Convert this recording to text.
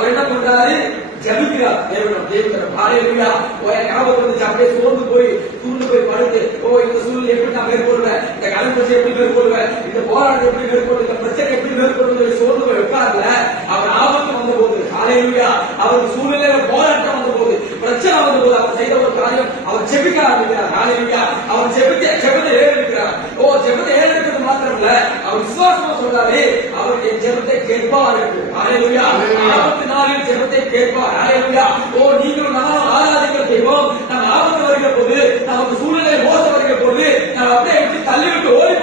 அவர் என்ன பண்றாரு? ஜபிக்கிறார் தேவனிடம். ஹalleluya. ஞாபகம் வந்து அப்படியே சோர்ந்து போய் படுத்து, இந்த சூழ்நிலை எப்படி நான் மேற்கொள்வேன், இந்த கலம்பசி எப்படி மேற்கொள்வேன், இந்த போராட்டம் எப்படி மேற்கொள்வேன், இந்த பிரச்சனை எப்படி மேற்கொள்வது சோர்ந்து போய் உட்கார்ல. அவர் ஆபத்து வந்த போது, ஹalleluya, அவருக்கு சூழ்நிலையில போராட்டம் வந்த போது, பிரச்சனை வந்த போது அவர் செய்த ஒரு காரியம், அவர் ஜெபிக்க ஆரம்பிக்கிறார். ஹalleluya. அவர் ஜெபத்தை ஏறெடுக்கிறார். ஜெபத்தை ஏறெடுக்கிறது மாத்திரமல்ல, அவர் விசுவாசமா சொல்றாரு, அவர் என் ஜெபத்தை கேட்பார் என்று. ஹalleluya. ஆபத்து நாளில் ஜெபத்தை கேட்பார். ஹalleluya. நீங்களும் நானும் ஆராதிக்கிற தெய்வம் நம்ம ஆபத்து வருகிற போது, நமக்கு சூழ்நிலை மோசம் வருகிற போது, நம்ம அப்படியே எப்படி தள்ளிவிட்டு ஓடி